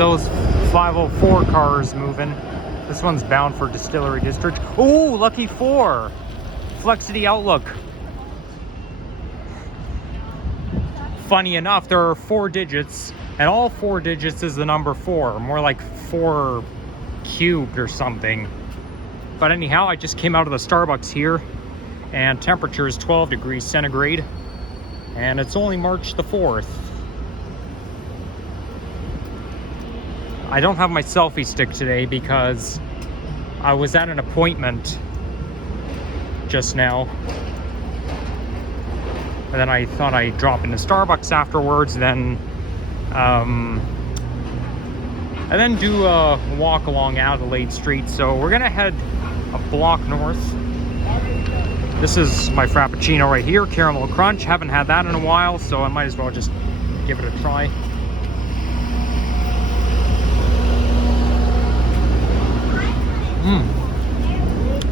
those 504 cars moving. This one's bound for Distillery District. Ooh, lucky 4. Flexity Outlook. Funny enough, there are 4 digits, and all 4 digits is the number 4. More like 4 cubed or something. But anyhow, I just came out of the Starbucks here, and temperature is 12 degrees centigrade, and it's only March the 4th. I don't have my selfie stick today because I was at an appointment just now. And then I thought I'd drop into Starbucks afterwards, and then do a walk along Adelaide Street. So we're gonna head a block north. This is my Frappuccino right here, Caramel Crunch. Haven't had that in a while, so I might as well just give it a try.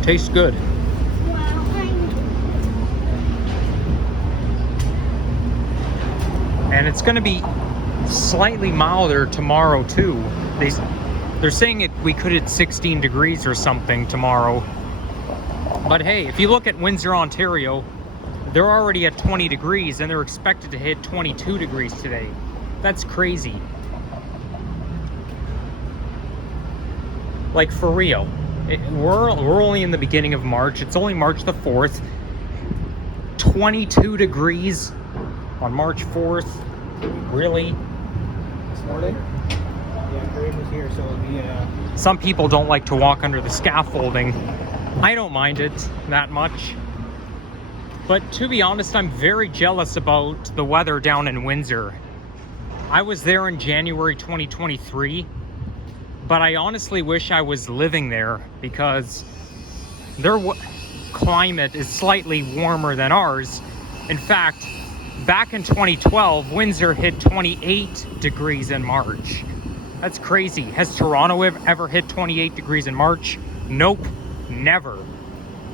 Tastes good. And it's going to be slightly milder tomorrow too. They're saying we could hit 16 degrees or something tomorrow. But hey, if you look at Windsor, Ontario, they're already at 20 degrees and they're expected to hit 22 degrees today. That's crazy. Like, for real. We're only in the beginning of March. It's only March the 4th. 22 degrees on March 4th. Really? This morning? Yeah, Graham was here, so it'll be Some people don't like to walk under the scaffolding. I don't mind it that much. But to be honest, I'm very jealous about the weather down in Windsor. I was there in January 2023. But I honestly wish I was living there because their climate is slightly warmer than ours. In fact, back in 2012, Windsor hit 28 degrees in March. That's crazy. Has Toronto ever hit 28 degrees in March? Nope, never.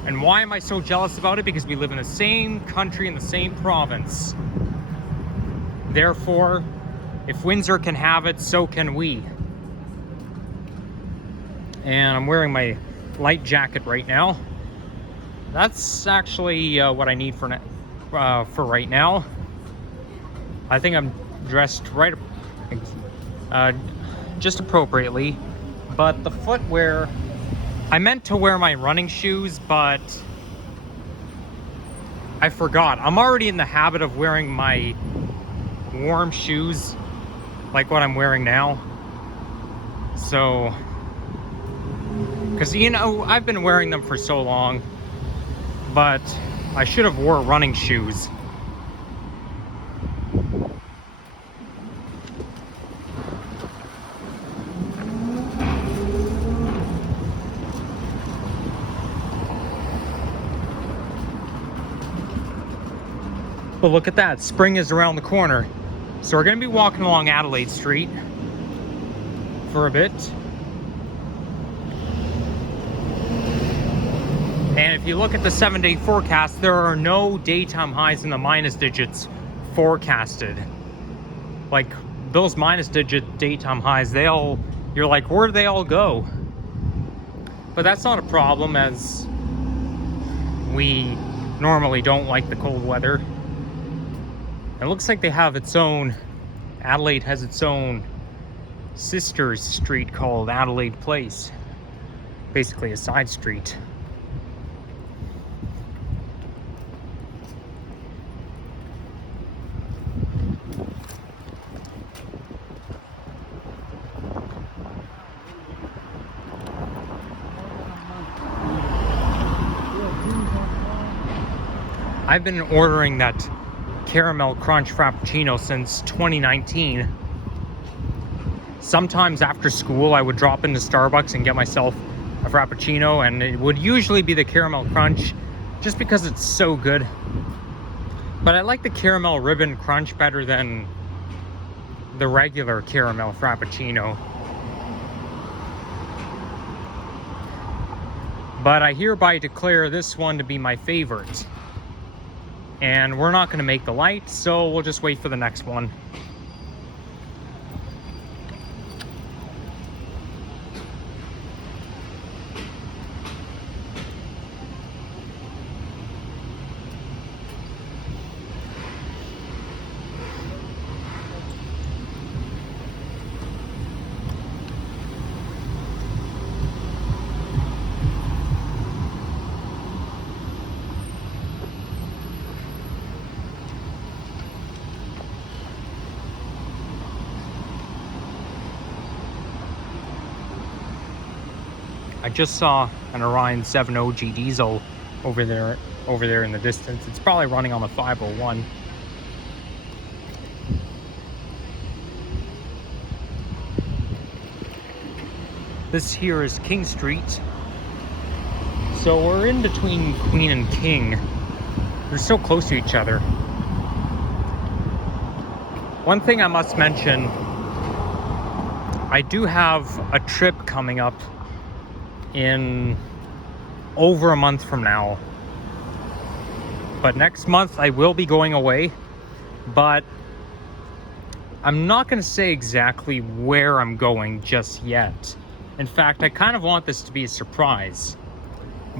And why am I so jealous about it? Because we live in the same country, in the same province. Therefore, if Windsor can have it, so can we. And I'm wearing my light jacket right now. That's actually what I need for right now. I think I'm dressed right, just appropriately. But the footwear, I meant to wear my running shoes, but I forgot. I'm already in the habit of wearing my warm shoes, like what I'm wearing now. So, because, you know, I've been wearing them for so long, but I should have wore running shoes. But look at that, spring is around the corner. So we're gonna be walking along Adelaide Street for a bit. And if you look at the 7-day forecast, there are no daytime highs in the minus digits forecasted. Like, those minus digit daytime highs, you're like, where do they all go? But that's not a problem, as we normally don't like the cold weather. It looks like they have its own, Adelaide has its own sister street called Adelaide Place. Basically a side street. I've been ordering that Caramel Crunch Frappuccino since 2019. Sometimes after school, I would drop into Starbucks and get myself a Frappuccino, and it would usually be the Caramel Crunch just because it's so good. But I like the Caramel Ribbon Crunch better than the regular Caramel Frappuccino. But I hereby declare this one to be my favorite. And we're not going to make the light, so we'll just wait for the next one. I just saw an Orion 7 OG diesel over there in the distance. It's probably running on the 501. This here is King Street. So we're in between Queen and King. They're so close to each other. One thing I must mention, I do have a trip coming up in over a month from now. But next month I will be going away, but I'm not going to say exactly where I'm going just yet. In fact, I kind of want this to be a surprise.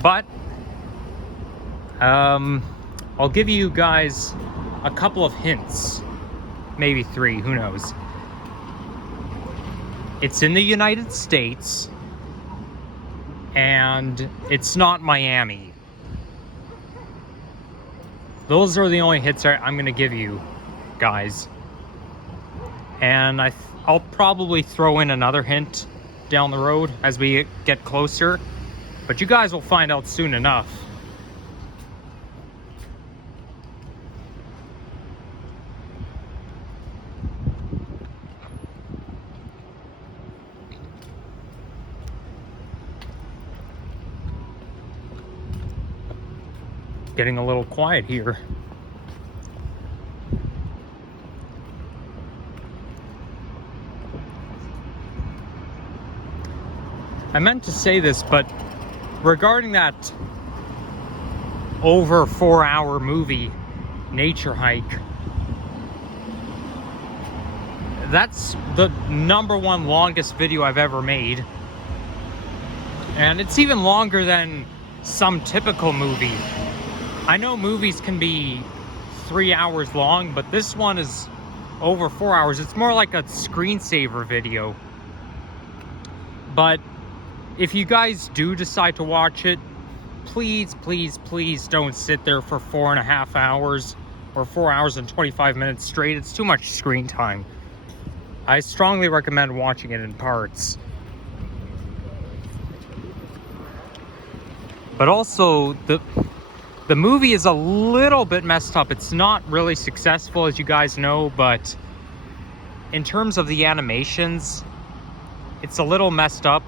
But I'll give you guys a couple of hints. Maybe 3, who knows. It's in the United States, and it's not Miami. Those are the only hits I'm going to give you guys. And I'll probably throw in another hint down the road as we get closer, but you guys will find out soon enough. Getting a little quiet here. I meant to say this, but regarding that over 4-hour movie, Nature Hike, that's the #1 longest video I've ever made. And it's even longer than some typical movie. I know movies can be 3 hours long, but this one is over 4 hours. It's more like a screensaver video. But if you guys do decide to watch it, please, please, please don't sit there for 4.5 hours or 4 hours and 25 minutes straight. It's too much screen time. I strongly recommend watching it in parts. But also, the movie is a little bit messed up. It's not really successful, as you guys know, but in terms of the animations, it's a little messed up.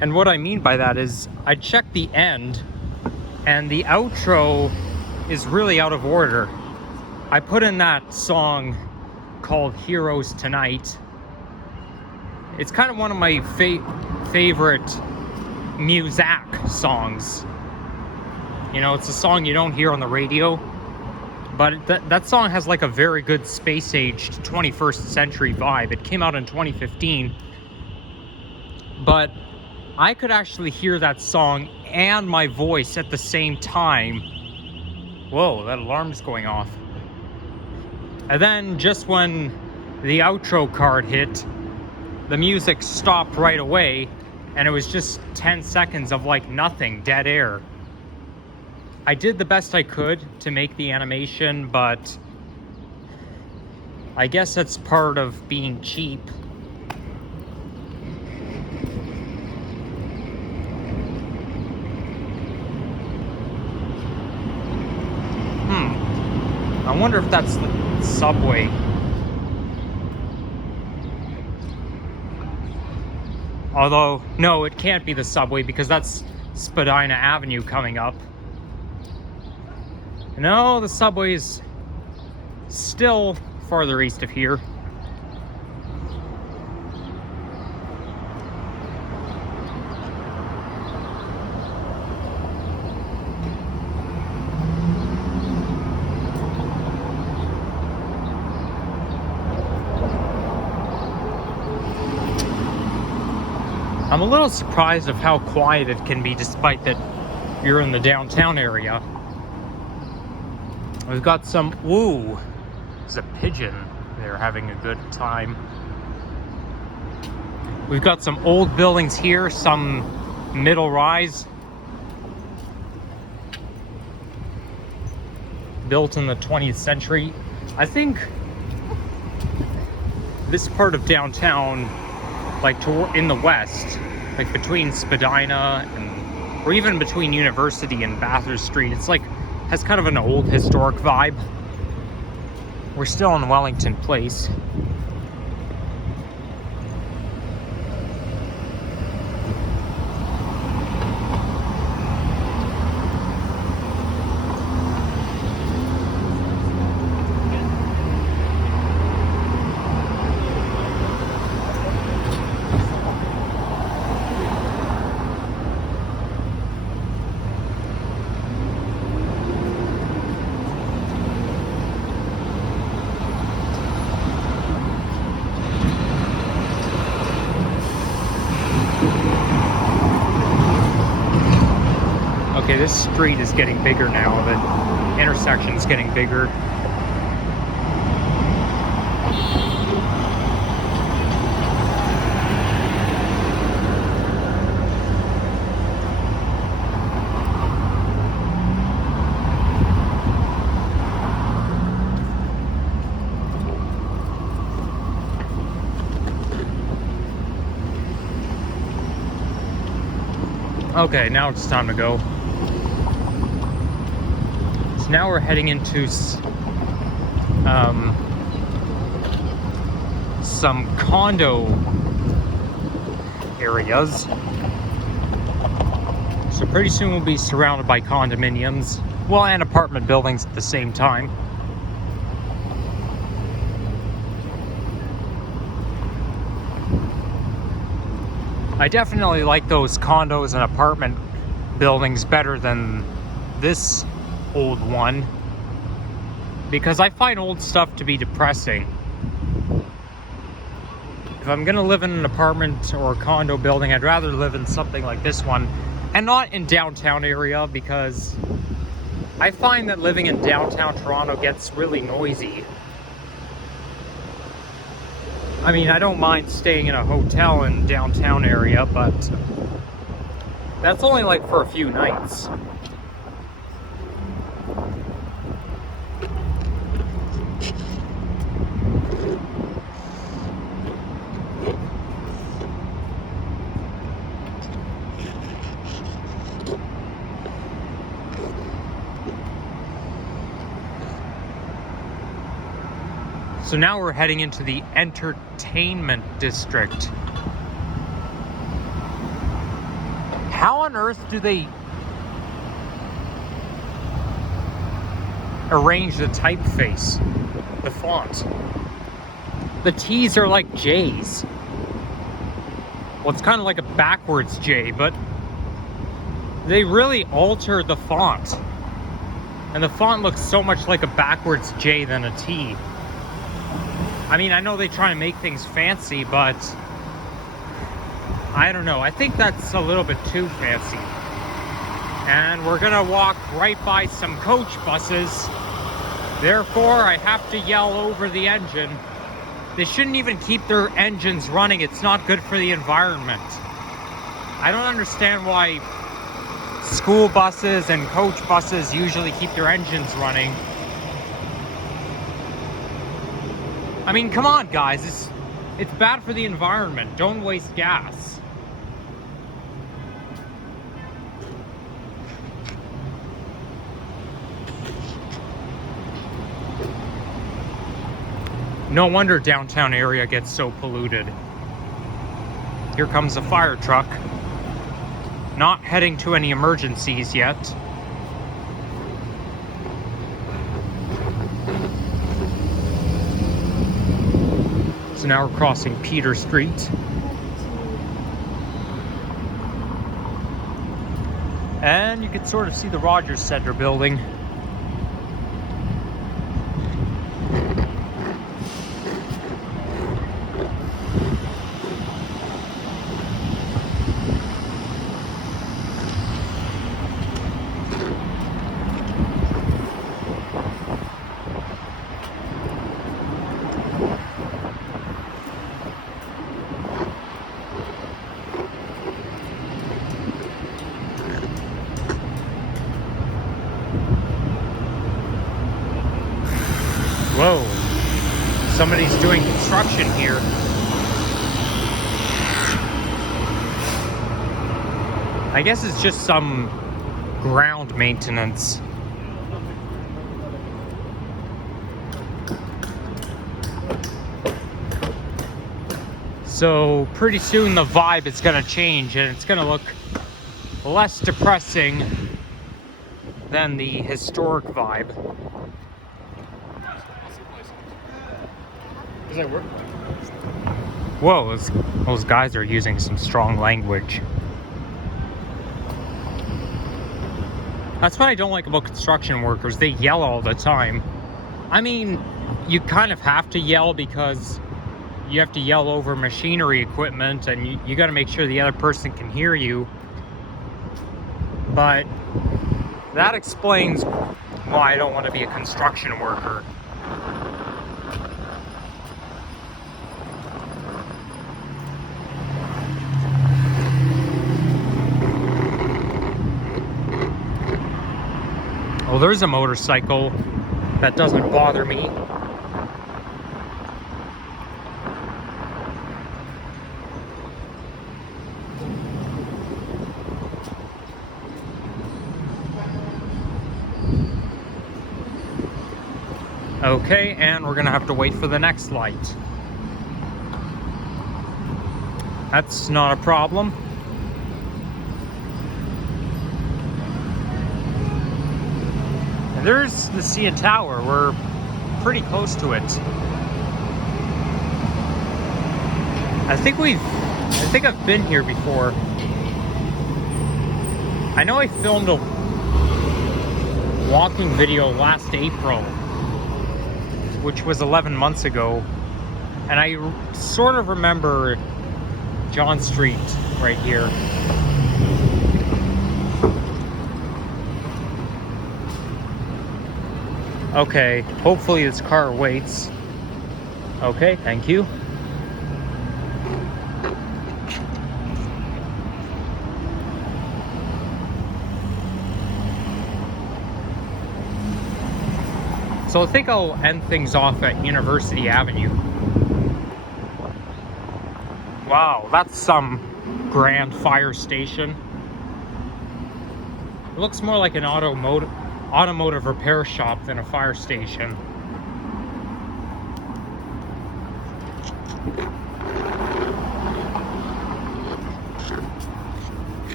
And what I mean by that is, I checked the end, and the outro is really out of order. I put in that song called Heroes Tonight. It's kind of one of my favorite Muzak songs. You know, it's a song you don't hear on the radio, but that song has like a very good space-aged 21st century vibe. It came out in 2015, but I could actually hear that song and my voice at the same time. Whoa, that alarm's going off. And then just when the outro card hit, the music stopped right away, and it was just 10 seconds of like nothing, dead air. I did the best I could to make the animation, but I guess that's part of being cheap. I wonder if that's the subway. Although, no, it can't be the subway because that's Spadina Avenue coming up. No, the subway is still farther east of here. I'm a little surprised of how quiet it can be despite that you're in the downtown area. We've got some, ooh, there's a pigeon there having a good time. We've got some old buildings here, some middle rise. Built in the 20th century. I think this part of downtown, like in the west, like between Spadina and, or even between University and Bathurst Street, it's like, has kind of an old historic vibe. We're still in Wellington Place. Okay, this street is getting bigger now. The intersection's getting bigger. Okay, now it's time to go. So now we're heading into some condo areas. So pretty soon we'll be surrounded by condominiums, well, and apartment buildings at the same time. I definitely like those condos and apartment buildings better than this old one, because I find old stuff to be depressing. If I'm gonna live in an apartment or a condo building, I'd rather live in something like this one, and not in downtown area, because I find that living in downtown Toronto gets really noisy. I mean, I don't mind staying in a hotel in downtown area, but that's only like for a few nights. So now we're heading into the entertainment district. How on earth do they arrange the typeface, the font? The T's are like J's. Well, it's kind of like a backwards J, but they really alter the font. And the font looks so much like a backwards J than a T. I mean, I know they try to make things fancy, but I don't know. I think that's a little bit too fancy. And we're gonna walk right by some coach buses. Therefore, I have to yell over the engine. They shouldn't even keep their engines running. It's not good for the environment. I don't understand why school buses and coach buses usually keep their engines running. I mean, come on, guys. It's bad for the environment. Don't waste gas. No wonder downtown area gets so polluted. Here comes a fire truck. Not heading to any emergencies yet. So now we're crossing Peter Street. And you can sort of see the Rogers Centre building. Whoa, somebody's doing construction construction here. I guess it's just some ground maintenance. So pretty soon the vibe is gonna change and it's gonna look less depressing than the historic vibe. Does that work? Whoa, those guys are using some strong language. That's what I don't like about construction workers. They yell all the time. I mean, you kind of have to yell because you have to yell over machinery equipment and you got to make sure the other person can hear you. But that explains why I don't want to be a construction worker. Well, there's a motorcycle. That doesn't bother me. Okay, and we're gonna have to wait for the next light. That's not a problem. There's the CN Tower. We're pretty close to it. I think I've been here before. I know I filmed a walking video last April, which was 11 months ago, and I sort of remember John Street right here. Okay, hopefully this car waits. Okay, thank you. So I think I'll end things off at University Avenue. Wow, that's some grand fire station. It looks more like an automotive repair shop than a fire station.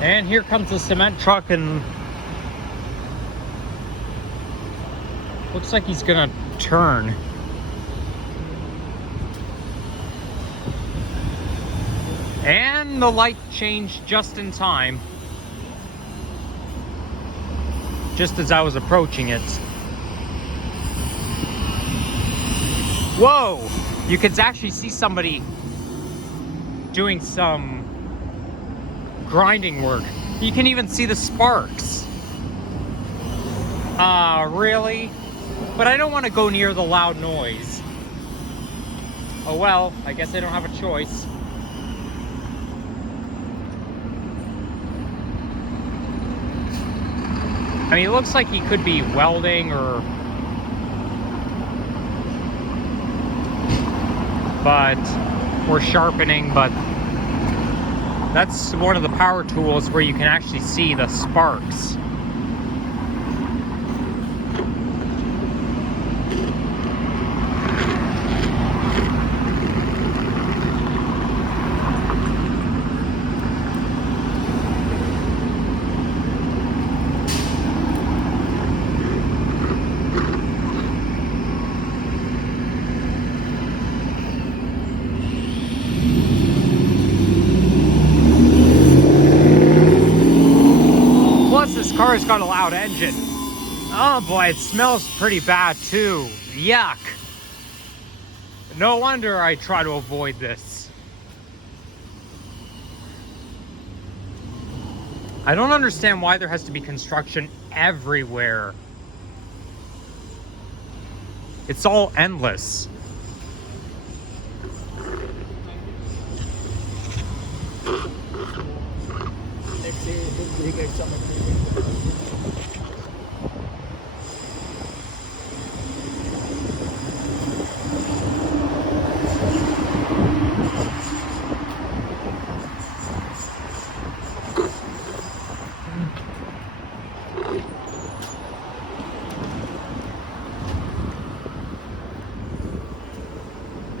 And here comes the cement truck, and looks like he's gonna turn. And the light changed just in time, just as I was approaching it. Whoa! You could actually see somebody doing some grinding work. You can even see the sparks. Really? But I don't want to go near the loud noise. Oh well, I guess I don't have a choice. I mean, it looks like he could be welding or sharpening, but that's one of the power tools where you can actually see the sparks. Car's got a loud engine. Oh boy, it smells pretty bad too. Yuck. No wonder I try to avoid this. I don't understand why there has to be construction everywhere. It's all endless. Let's say they get some.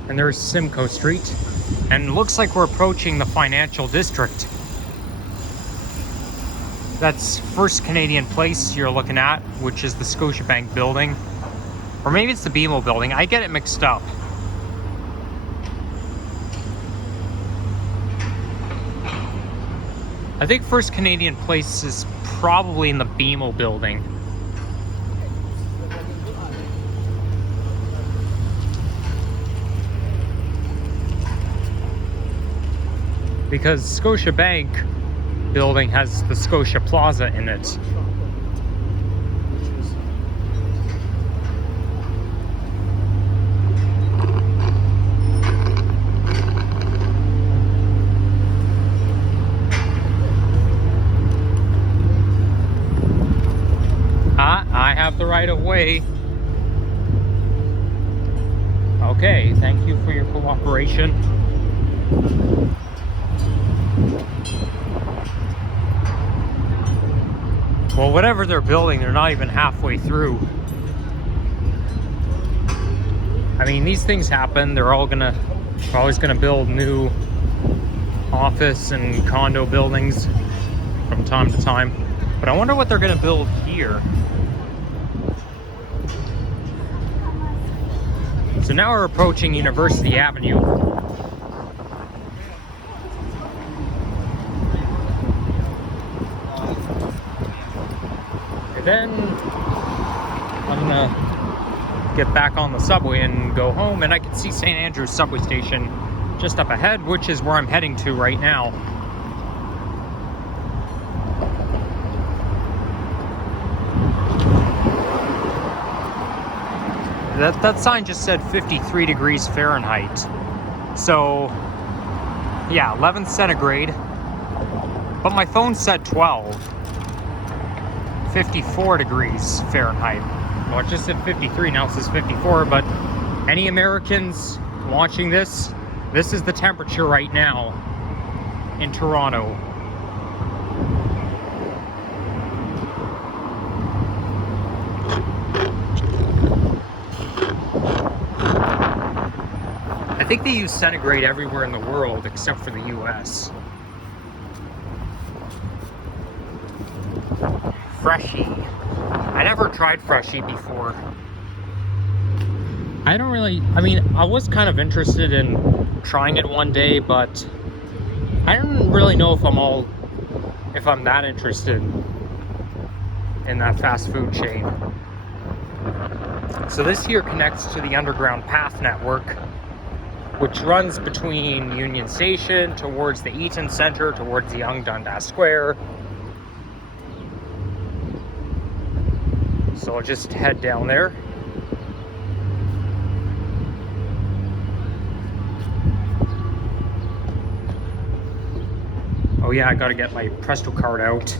And there's Simcoe Street. And it looks like we're approaching the financial district. That's First Canadian Place you're looking at, which is the Scotiabank building. Or maybe it's the BMO building. I get it mixed up. I think First Canadian Place is probably in the BMO building. Because Scotiabank building has the Scotia Plaza in it. I have the right of way. Okay, thank you for your cooperation. Well, whatever they're building, they're not even halfway through. I mean, these things happen. They're always gonna build new office and condo buildings from time to time. But I wonder what they're gonna build here. So now we're approaching University Avenue. Then I'm gonna get back on the subway and go home, and I can see St. Andrew's subway station just up ahead, which is where I'm heading to right now. That sign just said 53 degrees Fahrenheit. So yeah, 11 centigrade, but my phone said 12. 54 degrees Fahrenheit. Well, it just said 53, now it says 54, but any Americans watching this is the temperature right now in Toronto. I think they use centigrade everywhere in the world except for the US. Freshie. I never tried Freshie before. I was kind of interested in trying it one day, but I don't really know if I'm that interested in that fast food chain. So this here connects to the Underground Path network, which runs between Union Station towards the Eaton Centre, towards the Yonge Dundas Square. So I'll just head down there. Oh yeah, I gotta get my Presto card out.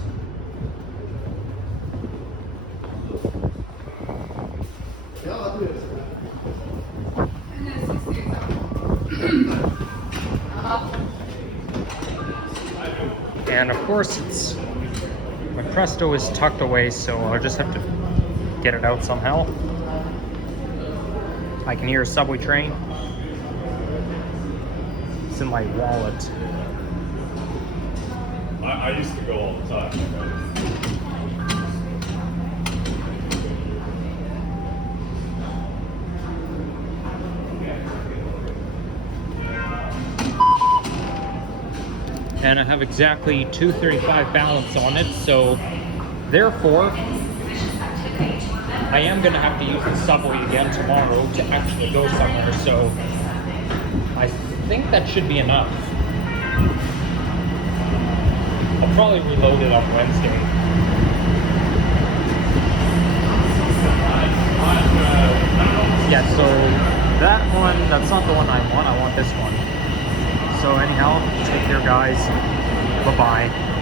And of course my Presto is tucked away, so I'll just have to get it out somehow. I can hear a subway train. It's in my wallet. I used to go all the time. And I have exactly 235 balance on it, so therefore I am gonna have to use the subway again tomorrow to actually go somewhere, so I think that should be enough. I'll probably reload it on Wednesday. Yeah, one, that's not the one I want this one. So anyhow, take care guys, bye-bye.